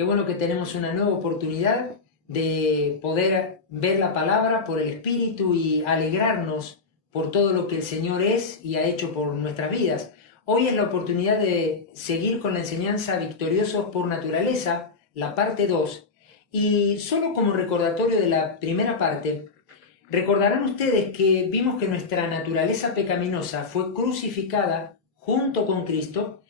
Qué bueno que tenemos una nueva oportunidad de poder ver la palabra por el Espíritu y alegrarnos por todo lo que el Señor es y ha hecho por nuestras vidas. Hoy es la oportunidad de seguir con la enseñanza Victoriosos por Naturaleza, la parte 2. Y solo como recordatorio de la primera parte, recordarán ustedes que vimos que nuestra naturaleza pecaminosa fue crucificada junto con Cristo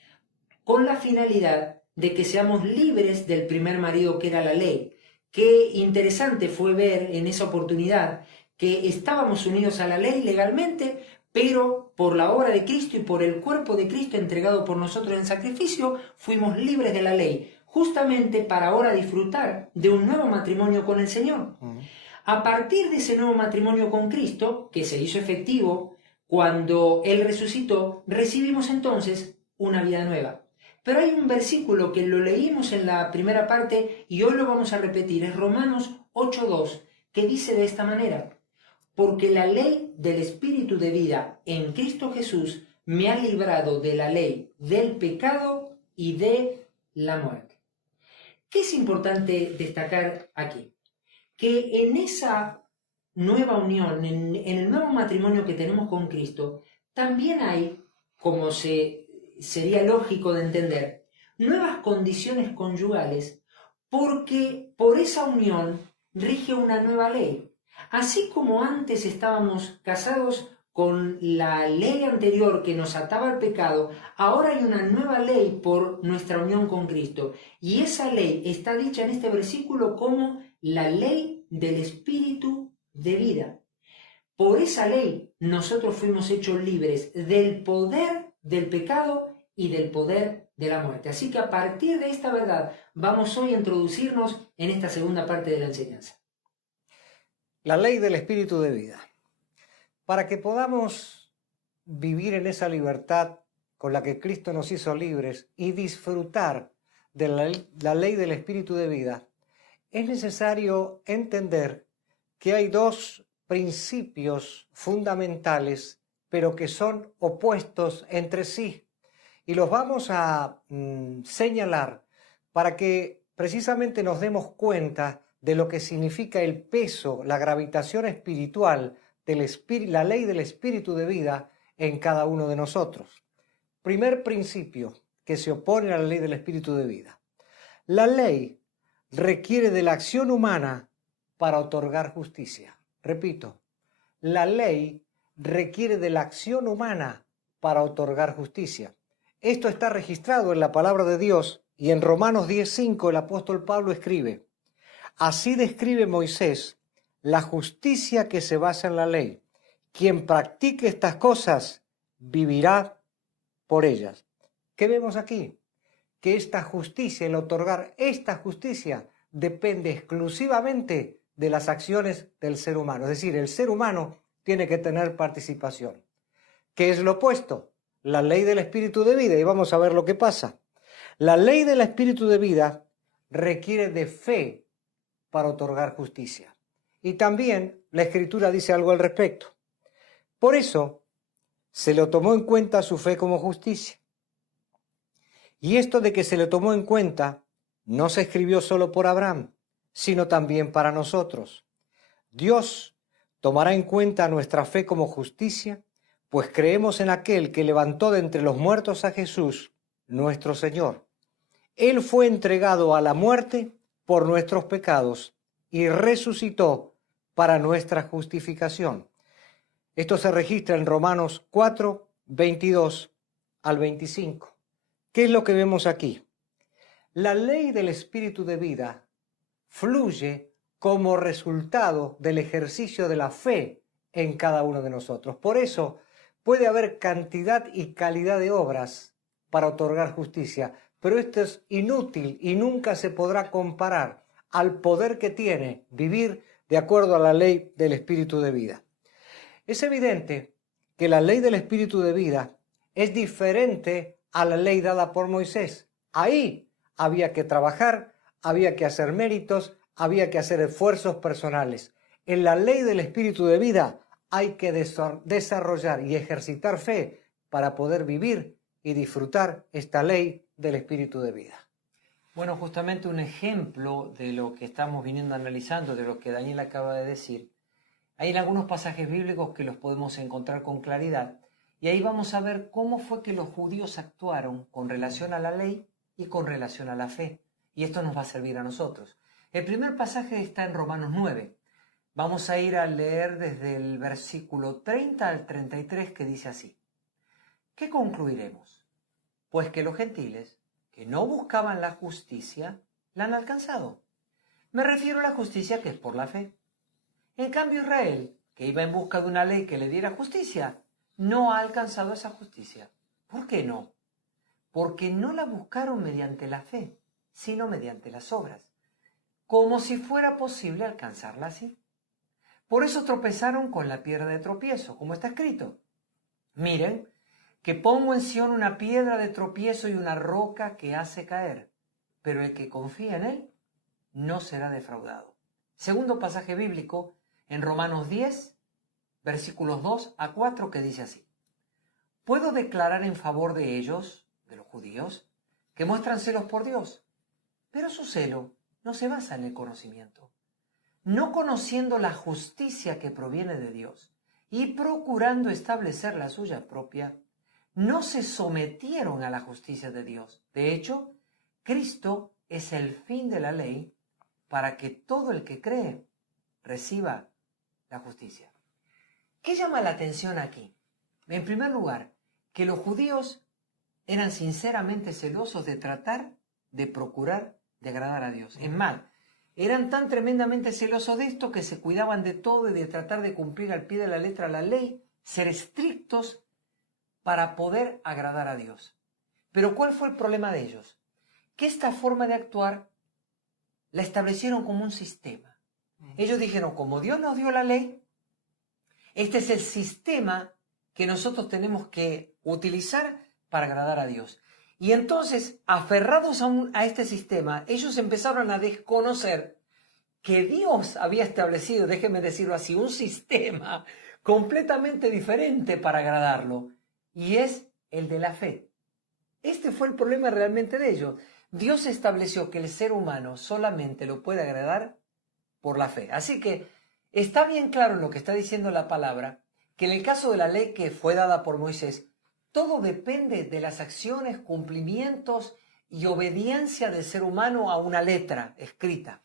con la finalidad de que seamos libres del primer marido que era la ley. Qué interesante fue ver en esa oportunidad que estábamos unidos a la ley legalmente, pero por la obra de Cristo y por el cuerpo de Cristo entregado por nosotros en sacrificio, fuimos libres de la ley, justamente para ahora disfrutar de un nuevo matrimonio con el Señor. A partir de ese nuevo matrimonio con Cristo, que se hizo efectivo cuando Él resucitó, recibimos entonces una vida nueva. Pero hay un versículo que lo leímos en la primera parte y hoy lo vamos a repetir, es Romanos 8:2, que dice de esta manera: porque la ley del Espíritu de vida en Cristo Jesús me ha librado de la ley del pecado y de la muerte. ¿Qué es importante destacar aquí? Que en esa nueva unión, en el nuevo matrimonio que tenemos con Cristo, también hay, como sería lógico de entender, nuevas condiciones conyugales, porque por esa unión rige una nueva ley. Así como antes estábamos casados con la ley anterior que nos ataba al pecado, ahora hay una nueva ley por nuestra unión con Cristo. Y esa ley está dicha en este versículo como la ley del Espíritu de vida. Por esa ley nosotros fuimos hechos libres del poder del pecado y del poder de la muerte. Así que a partir de esta verdad vamos hoy a introducirnos en esta segunda parte de la enseñanza. La ley del Espíritu de vida. Para que podamos vivir en esa libertad con la que Cristo nos hizo libres y disfrutar de la ley del Espíritu de vida, es necesario entender que hay dos principios fundamentales, pero que son opuestos entre sí. Y los vamos a señalar para que precisamente nos demos cuenta de lo que significa el peso, la gravitación espiritual, la ley del Espíritu de vida en cada uno de nosotros. Primer principio que se opone a la ley del Espíritu de vida. La ley requiere de la acción humana para otorgar justicia. Repito, la ley requiere de la acción humana para otorgar justicia. Esto está registrado en la palabra de Dios y en Romanos 10:5 el apóstol Pablo escribe: así describe Moisés la justicia que se basa en la ley. Quien practique estas cosas vivirá por ellas. ¿Qué vemos aquí? Que esta justicia, el otorgar esta justicia, depende exclusivamente de las acciones del ser humano. Es decir, el ser humano tiene que tener participación. ¿Qué es lo opuesto? La ley del Espíritu de vida. Y vamos a ver lo que pasa. La ley del Espíritu de vida requiere de fe para otorgar justicia. Y también la Escritura dice algo al respecto. Por eso se le tomó en cuenta su fe como justicia. Y esto de que se le tomó en cuenta no se escribió solo por Abraham, sino también para nosotros. Dios tomará en cuenta nuestra fe como justicia, pues creemos en aquel que levantó de entre los muertos a Jesús, nuestro Señor. Él fue entregado a la muerte por nuestros pecados y resucitó para nuestra justificación. Esto se registra en Romanos 4, 22 al 25. ¿Qué es lo que vemos aquí? La ley del Espíritu de vida fluye como resultado del ejercicio de la fe en cada uno de nosotros. Por eso puede haber cantidad y calidad de obras para otorgar justicia, pero esto es inútil y nunca se podrá comparar al poder que tiene vivir de acuerdo a la ley del Espíritu de vida. Es evidente que la ley del Espíritu de vida es diferente a la ley dada por Moisés. Ahí había que trabajar, había que hacer méritos, había que hacer esfuerzos personales. En la ley del Espíritu de vida hay que desarrollar y ejercitar fe para poder vivir y disfrutar esta ley del Espíritu de vida. Bueno, justamente un ejemplo de lo que estamos viniendo analizando, de lo que Daniel acaba de decir, hay algunos pasajes bíblicos que los podemos encontrar con claridad y ahí vamos a ver cómo fue que los judíos actuaron con relación a la ley y con relación a la fe. Y esto nos va a servir a nosotros. El primer pasaje está en Romanos 9. Vamos a ir a leer desde el versículo 30 al 33 que dice así. ¿Qué concluiremos? Pues que los gentiles que no buscaban la justicia la han alcanzado. Me refiero a la justicia que es por la fe. En cambio Israel, que iba en busca de una ley que le diera justicia, no ha alcanzado esa justicia. ¿Por qué no? Porque no la buscaron mediante la fe, sino mediante las obras, como si fuera posible alcanzarla así. Por eso tropezaron con la piedra de tropiezo, como está escrito. Miren, que pongo en Sión una piedra de tropiezo y una roca que hace caer, pero el que confía en él no será defraudado. Segundo pasaje bíblico, en Romanos 10, versículos 2 a 4, que dice así. ¿Puedo declarar en favor de ellos, de los judíos, que muestran celos por Dios? Pero su celo no se basa en el conocimiento. No conociendo la justicia que proviene de Dios y procurando establecer la suya propia, no se sometieron a la justicia de Dios. De hecho, Cristo es el fin de la ley para que todo el que cree reciba la justicia. ¿Qué llama la atención aquí? En primer lugar, que los judíos eran sinceramente celosos de tratar, de procurar, de agradar a Dios. Es más, eran tan tremendamente celosos de esto que se cuidaban de todo y de tratar de cumplir al pie de la letra la ley, ser estrictos para poder agradar a Dios. Pero ¿cuál fue el problema de ellos? Que esta forma de actuar la establecieron como un sistema. Ellos dijeron, como Dios nos dio la ley, este es el sistema que nosotros tenemos que utilizar para agradar a Dios. Y entonces, aferrados a este sistema, ellos empezaron a desconocer que Dios había establecido, déjenme decirlo así, un sistema completamente diferente para agradarlo, y es el de la fe. Este fue el problema realmente de ellos. Dios estableció que el ser humano solamente lo puede agradar por la fe. Así que está bien claro en lo que está diciendo la palabra, que en el caso de la ley que fue dada por Moisés, todo depende de las acciones, cumplimientos y obediencia del ser humano a una letra escrita.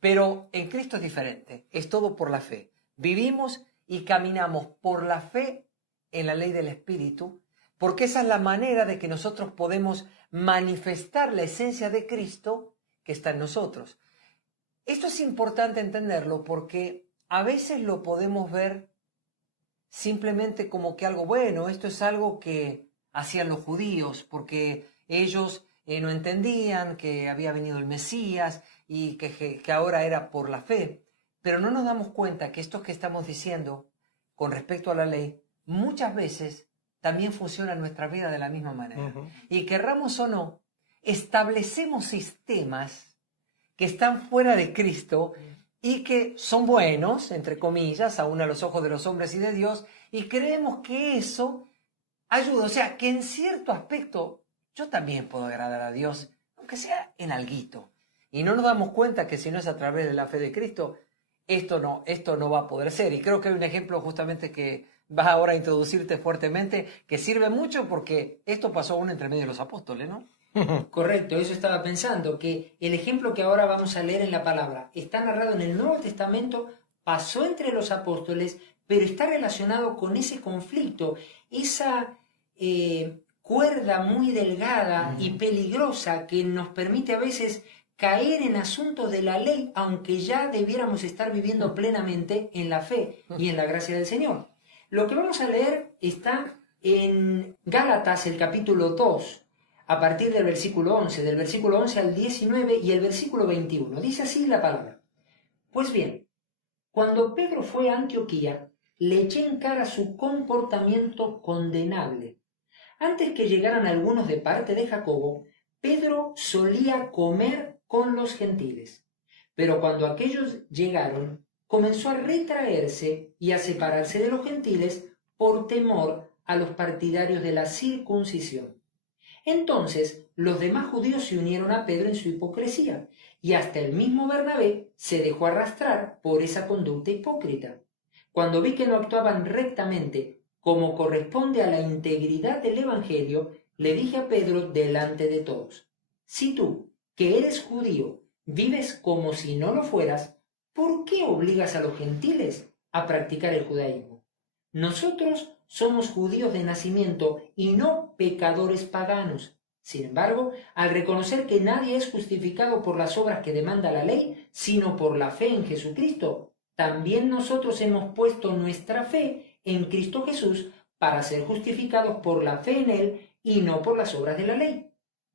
Pero en Cristo es diferente, es todo por la fe. Vivimos y caminamos por la fe en la ley del Espíritu, porque esa es la manera de que nosotros podemos manifestar la esencia de Cristo que está en nosotros. Esto es importante entenderlo porque a veces lo podemos ver simplemente como que algo bueno, esto es algo que hacían los judíos porque ellos no entendían que había venido el Mesías y que ahora era por la fe. Pero no nos damos cuenta que esto que estamos diciendo con respecto a la ley muchas veces también funciona en nuestra vida de la misma manera. Y querramos o no, establecemos sistemas que están fuera de Cristo y que son buenos, entre comillas, aún a los ojos de los hombres y de Dios, y creemos que eso ayuda. O sea, que en cierto aspecto yo también puedo agradar a Dios, aunque sea en alguito. Y no nos damos cuenta que si no es a través de la fe de Cristo, esto no va a poder ser. Y creo que hay un ejemplo justamente que vas ahora a introducirte fuertemente, que sirve mucho porque esto pasó aún entre medio de los apóstoles, ¿no? Correcto, eso estaba pensando, que el ejemplo que ahora vamos a leer en la palabra está narrado en el Nuevo Testamento, pasó entre los apóstoles, pero está relacionado con ese conflicto, esa cuerda muy delgada y peligrosa que nos permite a veces caer en asuntos de la ley, aunque ya debiéramos estar viviendo plenamente en la fe y en la gracia del Señor. Lo que vamos a leer está en Gálatas, el capítulo 2, a partir del versículo 11, del versículo 11 al 19 y el versículo 21. Dice así la palabra. Pues bien, cuando Pedro fue a Antioquía, le eché en cara su comportamiento condenable. Antes que llegaran algunos de parte de Jacobo, Pedro solía comer con los gentiles. Pero cuando aquellos llegaron, comenzó a retraerse y a separarse de los gentiles por temor a los partidarios de la circuncisión. Entonces los demás judíos se unieron a Pedro en su hipocresía, y hasta el mismo Bernabé se dejó arrastrar por esa conducta hipócrita. Cuando vi que no actuaban rectamente como corresponde a la integridad del Evangelio, le dije a Pedro delante de todos: si tú, que eres judío, vives como si no lo fueras, ¿por qué obligas a los gentiles a practicar el judaísmo? Nosotros somos judíos de nacimiento y no pecadores paganos. Sin embargo, al reconocer que nadie es justificado por las obras que demanda la ley, sino por la fe en Jesucristo, también nosotros hemos puesto nuestra fe en Cristo Jesús para ser justificados por la fe en Él y no por las obras de la ley,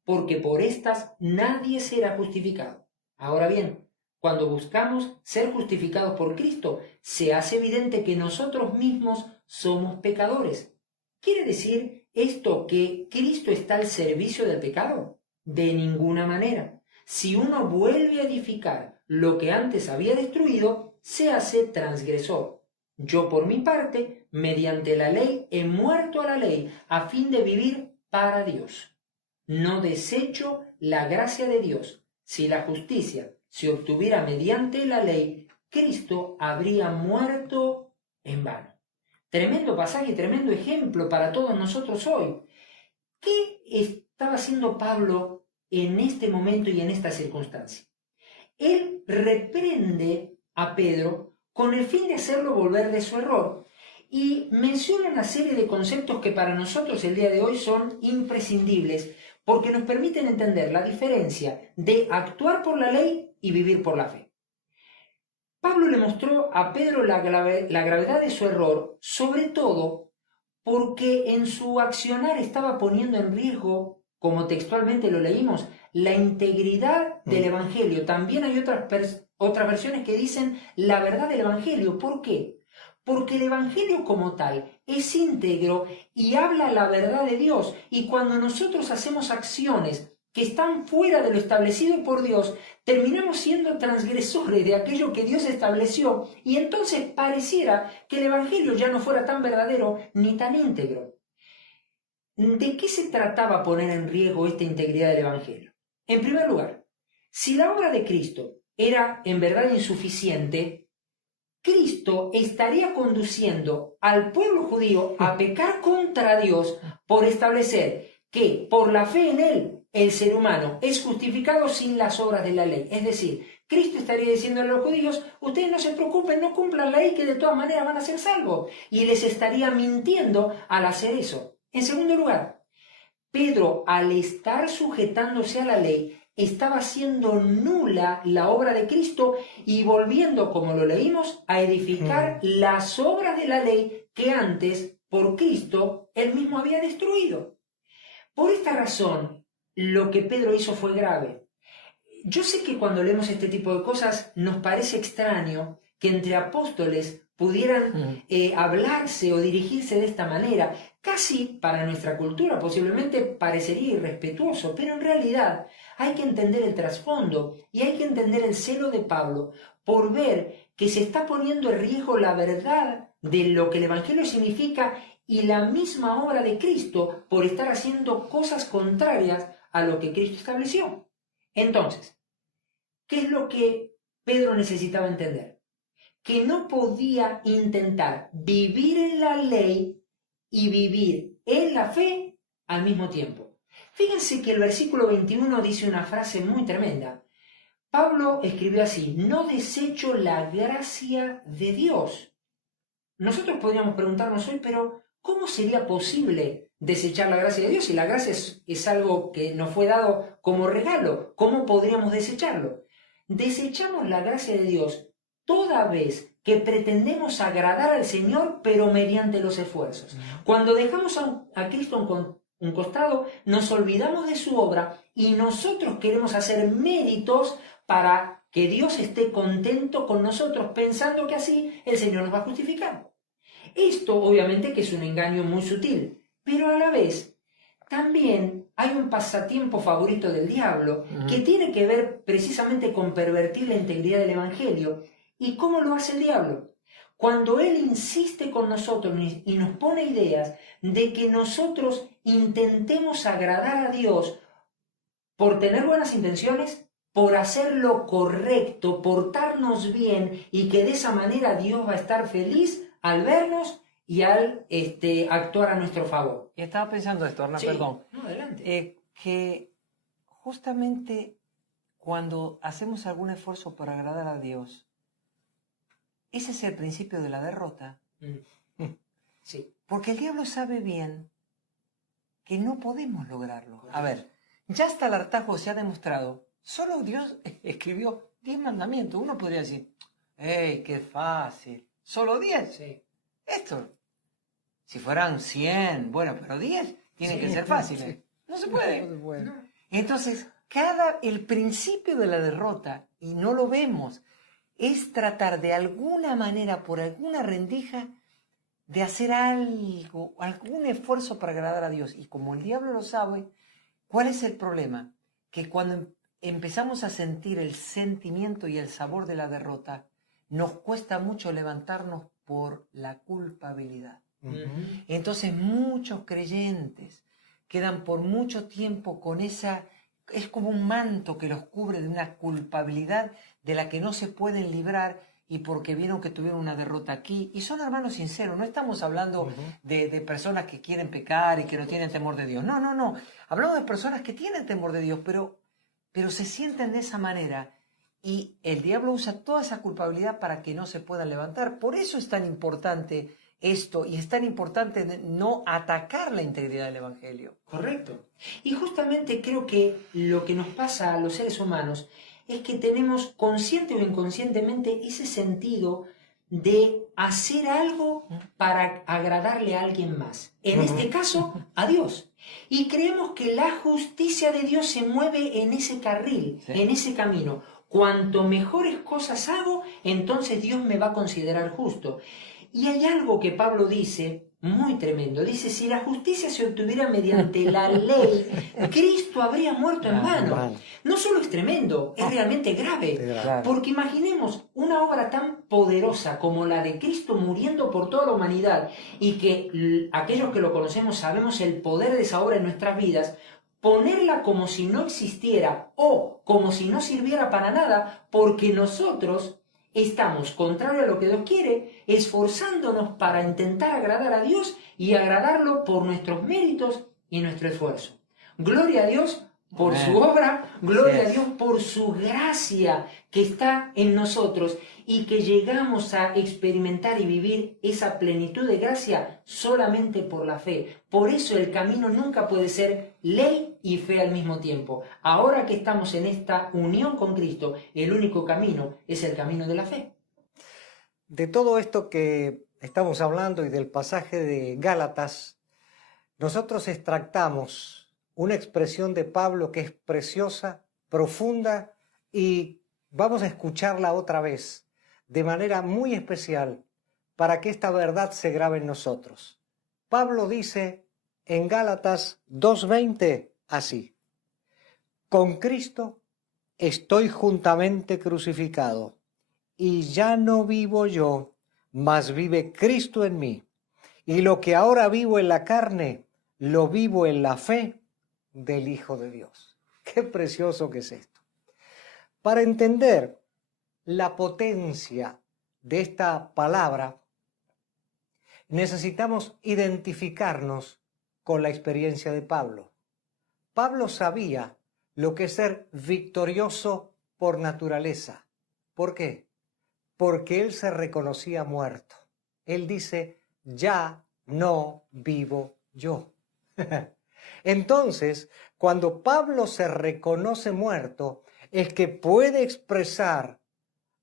porque por estas nadie será justificado. Ahora bien, cuando buscamos ser justificados por Cristo, se hace evidente que nosotros mismos somos pecadores. ¿Quiere decir esto que Cristo está al servicio del pecado? De ninguna manera. Si uno vuelve a edificar lo que antes había destruido, se hace transgresor. Yo, por mi parte, mediante la ley, he muerto a la ley a fin de vivir para Dios. No desecho la gracia de Dios. Si la justicia se obtuviera mediante la ley, Cristo habría muerto en vano. Tremendo pasaje, tremendo ejemplo para todos nosotros hoy. ¿Qué estaba haciendo Pablo en este momento y en esta circunstancia? Él reprende a Pedro con el fin de hacerlo volver de su error y menciona una serie de conceptos que para nosotros el día de hoy son imprescindibles porque nos permiten entender la diferencia de actuar por la ley y vivir por la fe. Pablo le mostró a Pedro la gravedad de su error, sobre todo porque en su accionar estaba poniendo en riesgo, como textualmente lo leímos, la integridad del Evangelio. También hay otras versiones que dicen la verdad del Evangelio. ¿Por qué? Porque el Evangelio como tal es íntegro y habla la verdad de Dios. Y cuando nosotros hacemos acciones que están fuera de lo establecido por Dios, terminamos siendo transgresores de aquello que Dios estableció, y entonces pareciera que el Evangelio ya no fuera tan verdadero ni tan íntegro. ¿De qué se trataba poner en riesgo esta integridad del Evangelio? En primer lugar, si la obra de Cristo era en verdad insuficiente, Cristo estaría conduciendo al pueblo judío a pecar contra Dios por establecer que por la fe en Él el ser humano es justificado sin las obras de la ley. Es decir, Cristo estaría diciendo a los judíos: ustedes no se preocupen, no cumplan la ley, que de todas maneras van a ser salvos. Y les estaría mintiendo al hacer eso. En segundo lugar, Pedro, al estar sujetándose a la ley, estaba haciendo nula la obra de Cristo y volviendo, como lo leímos, a edificar las obras de la ley que antes, por Cristo, él mismo había destruido. Por esta razón, lo que Pedro hizo fue grave. Yo sé que cuando leemos este tipo de cosas nos parece extraño que entre apóstoles pudieran hablarse o dirigirse de esta manera. Casi para nuestra cultura posiblemente parecería irrespetuoso, pero en realidad hay que entender el trasfondo y hay que entender el celo de Pablo por ver que se está poniendo en riesgo la verdad de lo que el Evangelio significa y la misma obra de Cristo por estar haciendo cosas contrarias a lo que Cristo estableció. Entonces, ¿qué es lo que Pedro necesitaba entender? Que no podía intentar vivir en la ley y vivir en la fe al mismo tiempo. Fíjense que el versículo 21 dice una frase muy tremenda. Pablo escribió así: no desecho la gracia de Dios. Nosotros podríamos preguntarnos hoy, pero ¿cómo sería posible desechar la gracia de Dios? Si la gracia es algo que nos fue dado como regalo, ¿cómo podríamos desecharlo? Desechamos la gracia de Dios toda vez que pretendemos agradar al Señor, pero mediante los esfuerzos. Cuando dejamos a Cristo un costado, nos olvidamos de su obra y nosotros queremos hacer méritos para que Dios esté contento con nosotros, pensando que así el Señor nos va a justificar. Esto obviamente que es un engaño muy sutil, pero a la vez también hay un pasatiempo favorito del diablo que tiene que ver precisamente con pervertir la integridad del Evangelio. ¿Y cómo lo hace el diablo? cuando Él insiste con nosotros y nos pone ideas de que nosotros intentemos agradar a Dios por tener buenas intenciones, por hacer lo correcto, portarnos bien, y que de esa manera Dios va a estar feliz al vernos y al actuar a nuestro favor. Y estaba pensando esto, Hernán, Sí, perdón. no, adelante. Que justamente cuando hacemos algún esfuerzo por agradar a Dios, ese es el principio de la derrota. Sí. Porque el diablo sabe bien que no podemos lograrlo. A ver, ya hasta el hartazgo se ha demostrado. Solo Dios escribió 10 mandamientos. Uno podría decir, ¡ey, qué fácil! ¿Solo 10? Sí. Esto, si fueran 100, bueno, pero 10 tienen que ser fáciles. Sí. No se puede. No se puede. No. Entonces, el principio de la derrota, y no lo vemos, es tratar de alguna manera, por alguna rendija, de hacer algo, algún esfuerzo para agradar a Dios. Y como el diablo lo sabe, ¿cuál es el problema? Que cuando empezamos a sentir el sentimiento y el sabor de la derrota, nos cuesta mucho levantarnos por la culpabilidad. Entonces muchos creyentes quedan por mucho tiempo con esa, es como un manto que los cubre de una culpabilidad de la que no se pueden librar, y porque vieron que tuvieron una derrota aquí. Y son hermanos sinceros, no estamos hablando de personas que quieren pecar y que no tienen temor de Dios. No, no, no. Hablamos de personas que tienen temor de Dios, pero se sienten de esa manera. Y el diablo usa toda esa culpabilidad para que no se puedan levantar. Por eso es tan importante esto, y es tan importante no atacar la integridad del Evangelio. Correcto. Y justamente creo que lo que nos pasa a los seres humanos es que tenemos consciente o inconscientemente ese sentido de hacer algo para agradarle a alguien más. En este caso, a Dios. Y creemos que la justicia de Dios se mueve en ese carril, en ese camino. Cuanto mejores cosas hago, entonces Dios me va a considerar justo. Y hay algo que Pablo dice muy tremendo. Dice, si la justicia se obtuviera mediante la ley, Cristo habría muerto en vano. No solo es tremendo, es realmente grave. Porque imaginemos una obra tan poderosa como la de Cristo muriendo por toda la humanidad, y que aquellos que lo conocemos sabemos el poder de esa obra en nuestras vidas, ponerla como si no existiera o como si no sirviera para nada, porque nosotros estamos, contrario a lo que Dios quiere, esforzándonos para intentar agradar a Dios y agradarlo por nuestros méritos y nuestro esfuerzo. Gloria a Dios por su obra, gloria a Dios por su gracia que está en nosotros, y que llegamos a experimentar y vivir esa plenitud de gracia solamente por la fe. Por eso el camino nunca puede ser ley y fe al mismo tiempo. Ahora que estamos en esta unión con Cristo, el único camino es el camino de la fe. De todo esto que estamos hablando y del pasaje de Gálatas, nosotros extractamos una expresión de Pablo que es preciosa, profunda, y vamos a escucharla otra vez de manera muy especial para que esta verdad se grabe en nosotros. Pablo dice en Gálatas 2:20 así: con Cristo estoy juntamente crucificado, y ya no vivo yo, mas vive Cristo en mí. Y lo que ahora vivo en la carne, lo vivo en la fe del Hijo de Dios. Qué precioso que es esto. Para entender la potencia de esta palabra, necesitamos identificarnos con la experiencia de Pablo. Pablo sabía lo que es ser victorioso por naturaleza. ¿Por qué? Porque él se reconocía muerto. Él dice, ya no vivo yo. Entonces, cuando Pablo se reconoce muerto, es que puede expresar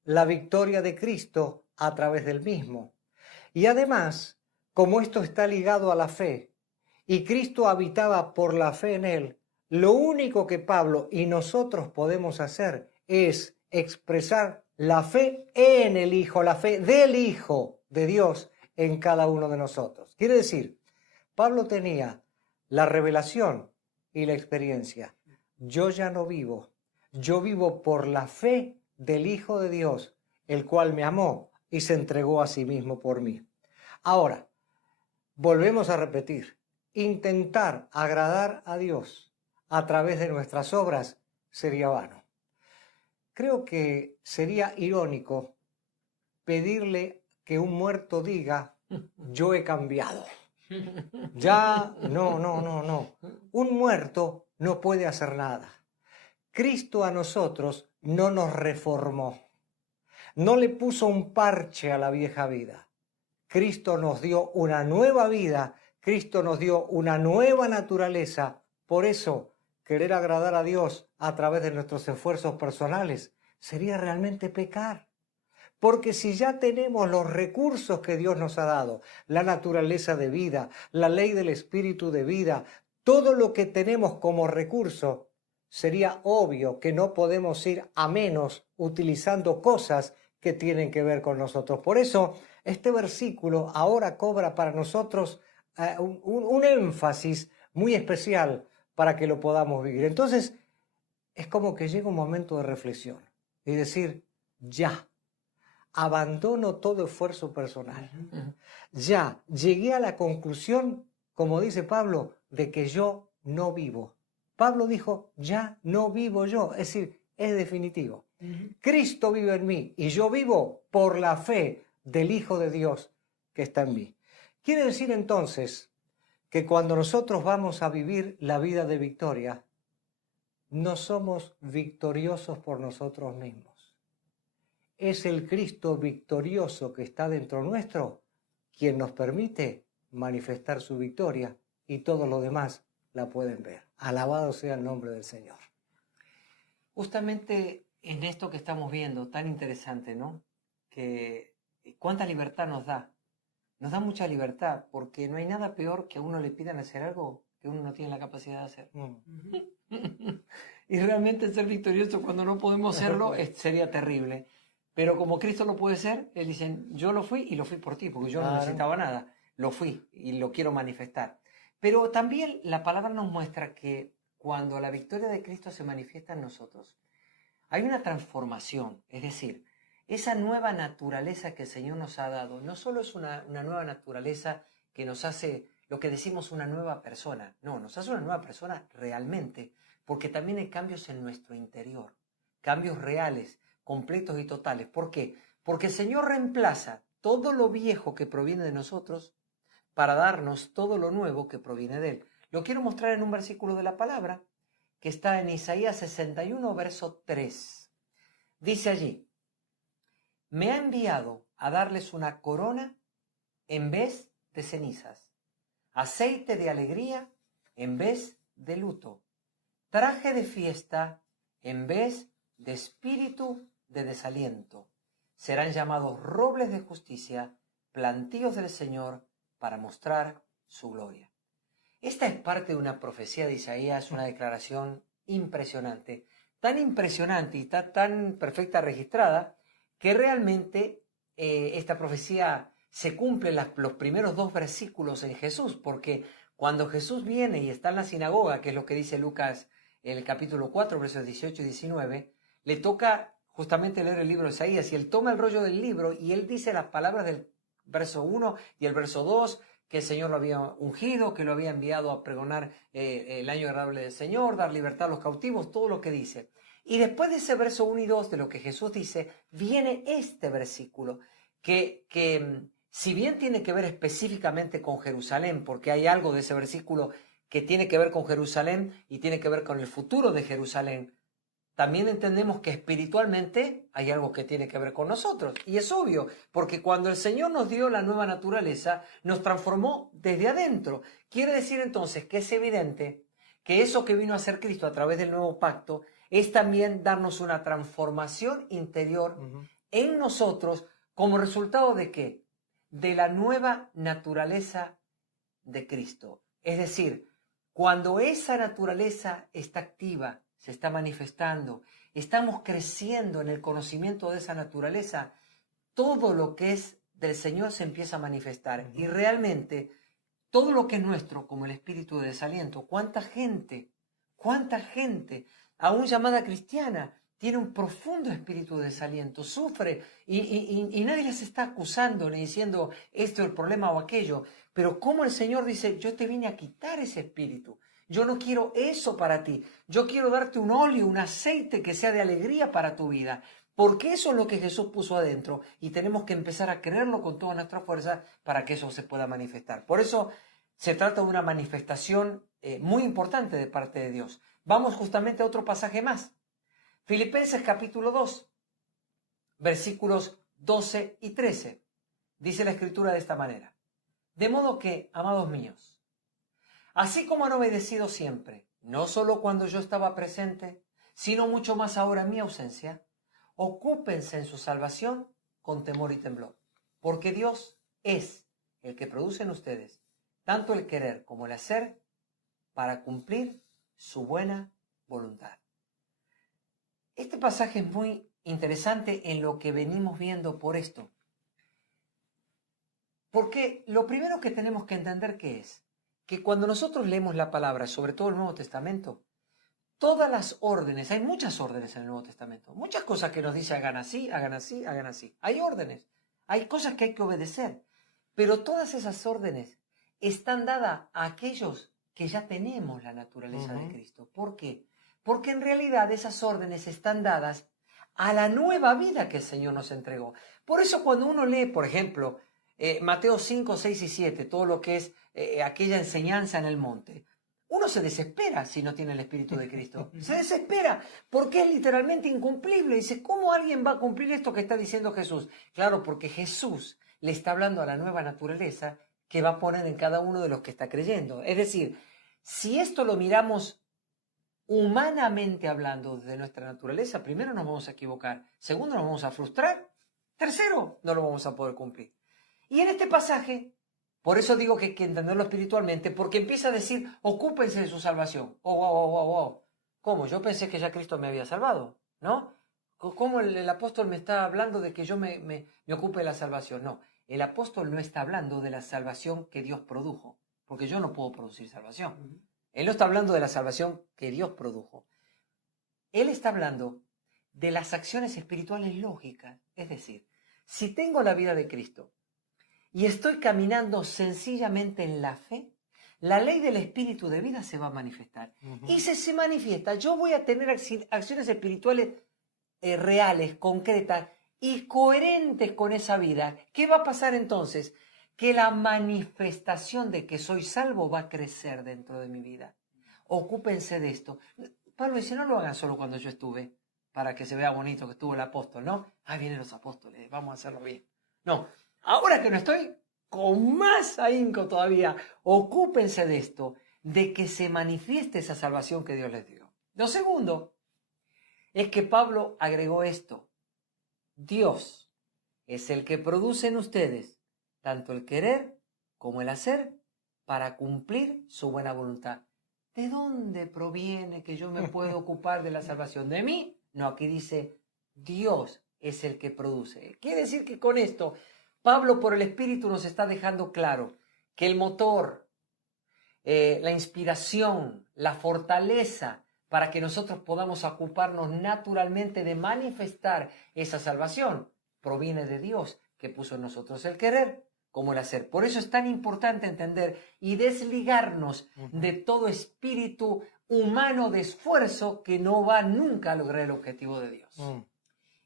la victoria de Cristo a través del mismo. Y además, como esto está ligado a la fe, y Cristo habitaba por la fe en él, lo único que Pablo y nosotros podemos hacer es expresar la fe en el Hijo, la fe del Hijo de Dios en cada uno de nosotros. Quiere decir, Pablo tenía la revelación y la experiencia. Yo ya no vivo, yo vivo por la fe del Hijo de Dios, el cual me amó y se entregó a sí mismo por mí. Ahora, volvemos a repetir, intentar agradar a Dios a través de nuestras obras sería vano. Creo que sería irónico pedirle que un muerto diga, yo he cambiado. Ya, no. Un muerto no puede hacer nada. Cristo a nosotros no nos reformó. No le puso un parche a la vieja vida. Cristo nos dio una nueva vida. Cristo nos dio una nueva naturaleza. Por eso, querer agradar a Dios a través de nuestros esfuerzos personales sería realmente pecar. Porque si ya tenemos los recursos que Dios nos ha dado, la naturaleza de vida, la ley del espíritu de vida, todo lo que tenemos como recurso, sería obvio que no podemos ir a menos utilizando cosas que tienen que ver con nosotros. Por eso, este versículo ahora cobra para nosotros un énfasis muy especial para que lo podamos vivir. Entonces, es como que llega un momento de reflexión y decir, ya. Abandono todo esfuerzo personal. Ya llegué a la conclusión, como dice Pablo, de que yo no vivo. Pablo dijo, ya no vivo yo, es decir, es definitivo. Cristo vive en mí y yo vivo por la fe del Hijo de Dios que está en mí. Quiere decir entonces que cuando nosotros vamos a vivir la vida de victoria, no somos victoriosos por nosotros mismos. Es el Cristo victorioso que está dentro nuestro quien nos permite manifestar su victoria y todos los demás la pueden ver. Alabado sea el nombre del Señor. Justamente en esto que estamos viendo, tan interesante, ¿no? Que cuánta libertad nos da. Nos da mucha libertad porque no hay nada peor que a uno le pidan hacer algo que uno no tiene la capacidad de hacer. Y realmente ser victorioso cuando no podemos serlo sería terrible. Pero como Cristo lo puede ser, Él dice, yo lo fui y lo fui por ti, porque yo no necesitaba nada. Lo fui y lo quiero manifestar. Pero también la palabra nos muestra que cuando la victoria de Cristo se manifiesta en nosotros, hay una transformación. Es decir, esa nueva naturaleza que el Señor nos ha dado, no solo es una nueva naturaleza que nos hace lo que decimos una nueva persona. No, nos hace una nueva persona realmente, porque también hay cambios en nuestro interior. Cambios reales, completos y totales. ¿Por qué? Porque el Señor reemplaza todo lo viejo que proviene de nosotros para darnos todo lo nuevo que proviene de Él. Lo quiero mostrar en un versículo de la palabra que está en Isaías 61, verso 3. Dice allí, me ha enviado a darles una corona en vez de cenizas, aceite de alegría en vez de luto, traje de fiesta en vez de espíritu de desaliento. Serán llamados robles de justicia, plantíos del Señor, para mostrar su gloria. Esta es parte de una profecía de Isaías, una declaración impresionante. Tan impresionante y está tan perfecta registrada que realmente esta profecía se cumple los primeros 2 versículos en Jesús, porque cuando Jesús viene y está en la sinagoga, que es lo que dice Lucas en el capítulo 4, versos 18 y 19, le toca justamente leer el libro de Isaías y él toma el rollo del libro y él dice las palabras del verso 1 y el verso 2, que el Señor lo había ungido, que lo había enviado a pregonar el año agradable del Señor, dar libertad a los cautivos, todo lo que dice. Y después de ese verso 1 y 2 de lo que Jesús dice, viene este versículo que si bien tiene que ver específicamente con Jerusalén, porque hay algo de ese versículo que tiene que ver con Jerusalén y tiene que ver con el futuro de Jerusalén, también entendemos que espiritualmente hay algo que tiene que ver con nosotros. Y es obvio, porque cuando el Señor nos dio la nueva naturaleza, nos transformó desde adentro. Quiere decir entonces que es evidente que eso que vino a hacer Cristo a través del nuevo pacto es también darnos una transformación interior en nosotros como resultado de ¿qué? De la nueva naturaleza de Cristo. Es decir, cuando esa naturaleza está activa, se está manifestando, estamos creciendo en el conocimiento de esa naturaleza, todo lo que es del Señor se empieza a manifestar. Y realmente, todo lo que es nuestro, como el espíritu de desaliento, cuánta gente, aún llamada cristiana, tiene un profundo espíritu de desaliento, sufre y nadie les está acusando ni diciendo esto es el problema o aquello. Pero como el Señor dice, yo te vine a quitar ese espíritu. Yo no quiero eso para ti. Yo quiero darte un óleo, un aceite que sea de alegría para tu vida. Porque eso es lo que Jesús puso adentro y tenemos que empezar a creerlo con toda nuestra fuerza para que eso se pueda manifestar. Por eso se trata de una manifestación muy importante de parte de Dios. Vamos justamente a otro pasaje más. Filipenses capítulo 2, versículos 12 y 13. Dice la Escritura de esta manera. De modo que, amados míos, así como han obedecido siempre, no solo cuando yo estaba presente, sino mucho más ahora en mi ausencia, ocúpense en su salvación con temor y temblor, porque Dios es el que produce en ustedes tanto el querer como el hacer para cumplir su buena voluntad. Este pasaje es muy interesante en lo que venimos viendo por esto. Porque lo primero que tenemos que entender que es que cuando nosotros leemos la palabra, sobre todo el Nuevo Testamento, todas las órdenes, hay muchas órdenes en el Nuevo Testamento, muchas cosas que nos dice hagan así, hagan así, hagan así. Hay órdenes, hay cosas que hay que obedecer, pero todas esas órdenes están dadas a aquellos que ya tenemos la naturaleza de Cristo. ¿Por qué? Porque en realidad esas órdenes están dadas a la nueva vida que el Señor nos entregó. Por eso cuando uno lee, por ejemplo, Mateo 5, 6 y 7, todo lo que es aquella enseñanza en el monte, uno se desespera si no tiene el Espíritu de Cristo. Se desespera porque es literalmente incumplible. Dice, ¿cómo alguien va a cumplir esto que está diciendo Jesús? Claro, porque Jesús le está hablando a la nueva naturaleza que va a poner en cada uno de los que está creyendo. Es decir, si esto lo miramos humanamente hablando desde nuestra naturaleza, primero nos vamos a equivocar, segundo nos vamos a frustrar, tercero no lo vamos a poder cumplir. Y en este pasaje, por eso digo que hay que entenderlo espiritualmente, porque empieza a decir, ocúpense de su salvación. ¿Cómo? Yo pensé que ya Cristo me había salvado, ¿no? ¿Cómo el apóstol me está hablando de que yo me ocupe de la salvación? No, el apóstol no está hablando de la salvación que Dios produjo, porque yo no puedo producir salvación. Él no está hablando de la salvación que Dios produjo. Él está hablando de las acciones espirituales lógicas. Es decir, si tengo la vida de Cristo y estoy caminando sencillamente en la fe, la ley del espíritu de vida se va a manifestar. Y si se manifiesta, yo voy a tener acciones espirituales reales, concretas y coherentes con esa vida. ¿Qué va a pasar entonces? Que la manifestación de que soy salvo va a crecer dentro de mi vida. Ocúpense de esto. Pablo dice, no lo hagan solo cuando yo estuve, para que se vea bonito que estuvo el apóstol, ¿no? Ah, vienen los apóstoles, vamos a hacerlo bien. No, ahora que no estoy, con más ahínco todavía, ocúpense de esto, de que se manifieste esa salvación que Dios les dio. Lo segundo es que Pablo agregó esto. Dios es el que produce en ustedes tanto el querer como el hacer para cumplir su buena voluntad. ¿De dónde proviene que yo me puedo ocupar de la salvación? ¿De mí? No, aquí dice, Dios es el que produce. Quiere decir que con esto, Pablo por el Espíritu nos está dejando claro que el motor, la inspiración, la fortaleza para que nosotros podamos ocuparnos naturalmente de manifestar esa salvación, proviene de Dios, que puso en nosotros el querer como el hacer. Por eso es tan importante entender y desligarnos de todo espíritu humano de esfuerzo que no va nunca a lograr el objetivo de Dios.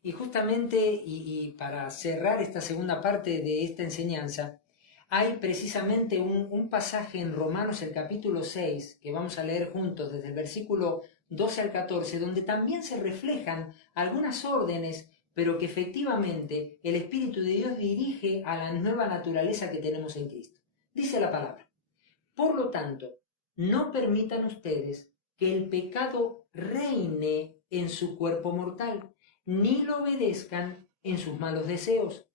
Y justamente, y para cerrar esta segunda parte de esta enseñanza, hay precisamente un pasaje en Romanos, el capítulo 6, que vamos a leer juntos desde el versículo 12 al 14, donde también se reflejan algunas órdenes, pero que efectivamente el Espíritu de Dios dirige a la nueva naturaleza que tenemos en Cristo. Dice la palabra, por lo tanto, no permitan ustedes que el pecado reine en su cuerpo mortal, ni lo obedezcan en sus malos deseos.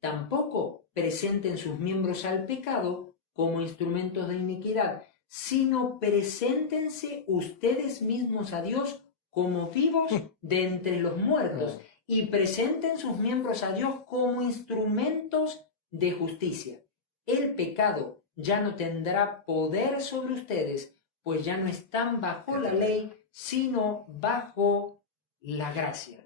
Tampoco presenten sus miembros al pecado como instrumentos de iniquidad, sino preséntense ustedes mismos a Dios como vivos de entre los muertos, y presenten sus miembros a Dios como instrumentos de justicia. El pecado ya no tendrá poder sobre ustedes, pues ya no están bajo la ley, sino bajo la gracia.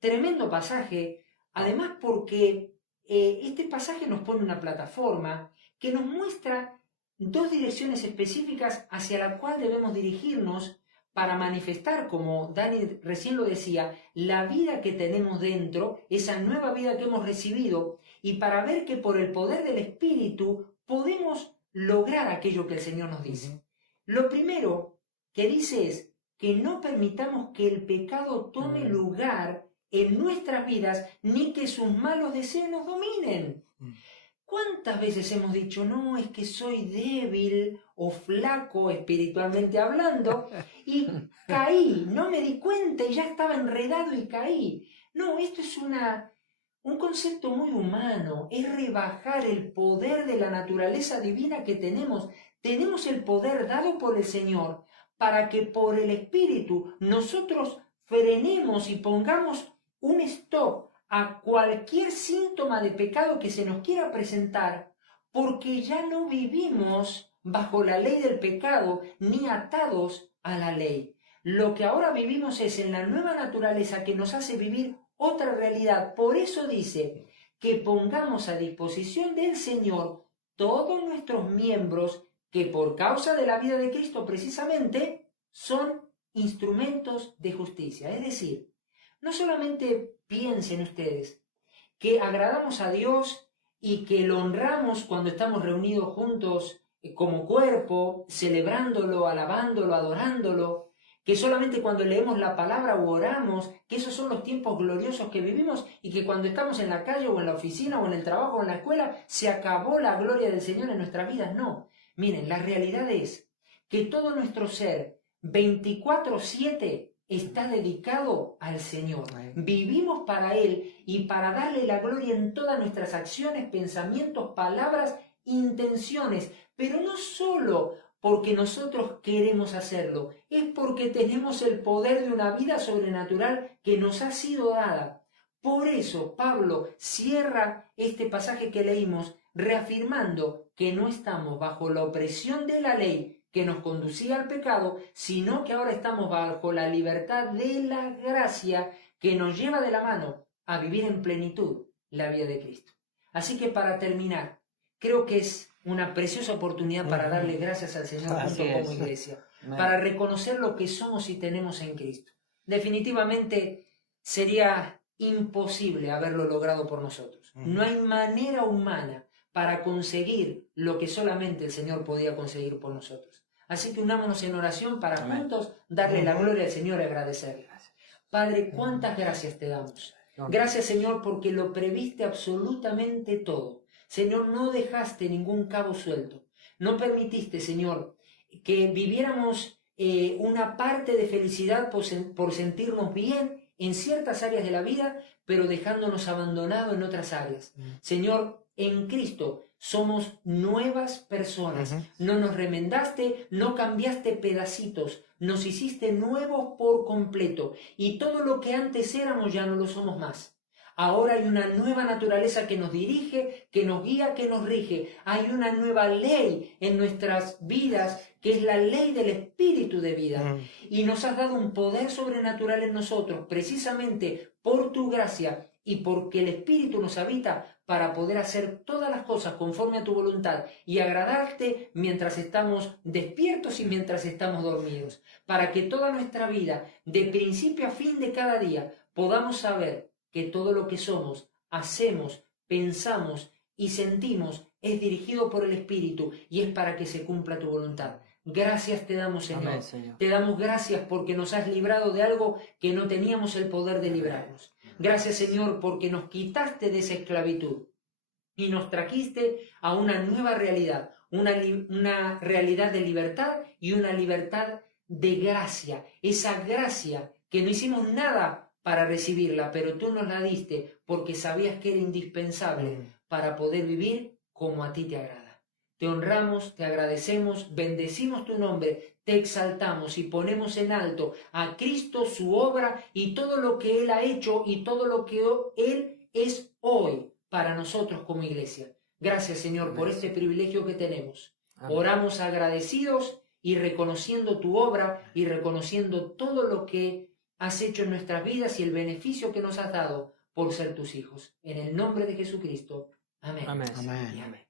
Tremendo pasaje, además porque este pasaje nos pone una plataforma que nos muestra dos direcciones específicas hacia la cual debemos dirigirnos para manifestar, como Dani recién lo decía, la vida que tenemos dentro, esa nueva vida que hemos recibido, y para ver que por el poder del Espíritu podemos lograr aquello que el Señor nos dice. Lo primero que dice es que no permitamos que el pecado tome lugar en nuestras vidas, ni que sus malos deseos nos dominen. ¿Cuántas veces hemos dicho, no, es que soy débil o flaco espiritualmente hablando, y caí, no me di cuenta y ya estaba enredado y caí? No, esto es un concepto muy humano, es rebajar el poder de la naturaleza divina que tenemos. Tenemos el poder dado por el Señor para que por el Espíritu nosotros frenemos y pongamos un stop a cualquier síntoma de pecado que se nos quiera presentar, porque ya no vivimos bajo la ley del pecado ni atados a la ley. Lo que ahora vivimos es en la nueva naturaleza que nos hace vivir otra realidad. Por eso dice que pongamos a disposición del Señor todos nuestros miembros que por causa de la vida de Cristo precisamente son instrumentos de justicia. Es decir, no solamente piensen ustedes que agradamos a Dios y que lo honramos cuando estamos reunidos juntos como cuerpo, celebrándolo, alabándolo, adorándolo, que solamente cuando leemos la palabra o oramos, que esos son los tiempos gloriosos que vivimos, y que cuando estamos en la calle o en la oficina o en el trabajo o en la escuela, se acabó la gloria del Señor en nuestras vidas. No, miren, la realidad es que todo nuestro ser 24/7 está dedicado al Señor. Vivimos para Él y para darle la gloria en todas nuestras acciones, pensamientos, palabras, intenciones, pero no solo porque nosotros queremos hacerlo, es porque tenemos el poder de una vida sobrenatural que nos ha sido dada. Por eso Pablo cierra este pasaje que leímos reafirmando que no estamos bajo la opresión de la ley que nos conducía al pecado, sino que ahora estamos bajo la libertad de la gracia que nos lleva de la mano a vivir en plenitud la vida de Cristo. Así que para terminar, creo que es una preciosa oportunidad para darle gracias al Señor junto como iglesia, para reconocer lo que somos y tenemos en Cristo. Definitivamente sería imposible haberlo logrado por nosotros. No hay manera humana para conseguir lo que solamente el Señor podía conseguir por nosotros. Así que unámonos en oración para juntos darle la gloria al Señor y agradecerle. Padre, cuántas gracias te damos. Gracias, Señor, porque lo previste absolutamente todo. Señor, no dejaste ningún cabo suelto. No permitiste, Señor, que viviéramos una parte de felicidad por sentirnos bien en ciertas áreas de la vida, pero dejándonos abandonados en otras áreas. Señor, en Cristo somos nuevas personas. No nos remendaste, no cambiaste pedacitos, nos hiciste nuevos por completo. Y todo lo que antes éramos ya no lo somos más. Ahora hay una nueva naturaleza que nos dirige, que nos guía, que nos rige. Hay una nueva ley en nuestras vidas, que es la ley del Espíritu de vida. Y nos has dado un poder sobrenatural en nosotros, precisamente por tu gracia y porque el Espíritu nos habita, para poder hacer todas las cosas conforme a tu voluntad y agradarte mientras estamos despiertos y mientras estamos dormidos. Para que toda nuestra vida, de principio a fin de cada día, podamos saber que todo lo que somos, hacemos, pensamos y sentimos es dirigido por el Espíritu y es para que se cumpla tu voluntad. Gracias te damos, Señor. Amén, Señor. Te damos gracias porque nos has librado de algo que no teníamos el poder de librarnos. Gracias, Señor, porque nos quitaste de esa esclavitud y nos trajiste a una nueva realidad, una realidad de libertad y una libertad de gracia. Esa gracia que no hicimos nada para recibirla, pero tú nos la diste porque sabías que era indispensable para poder vivir como a ti te agrada. Te honramos, te agradecemos, bendecimos tu nombre, te exaltamos y ponemos en alto a Cristo, su obra y todo lo que Él ha hecho y todo lo que Él es hoy para nosotros como iglesia. Gracias, Señor, por este privilegio que tenemos. Oramos agradecidos y reconociendo tu obra y reconociendo todo lo que has hecho en nuestras vidas y el beneficio que nos has dado por ser tus hijos. En el nombre de Jesucristo. Amén. Amén. Amén. Y amén.